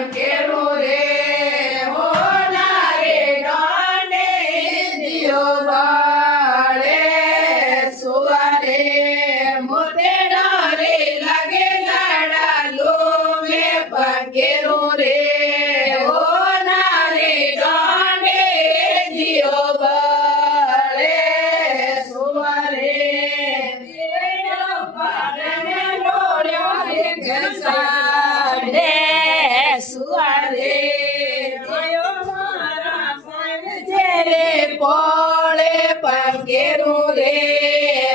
પંકેરું રે હોનારે ડોંડે દિયો બળે સુવારે મોતેડો રે લાગે લાડાલો મે પંકેરું રે હોનારે ડોંડે દિયો બળે સુવારે સુવારે મારા પણ પોળે પંકેરું રે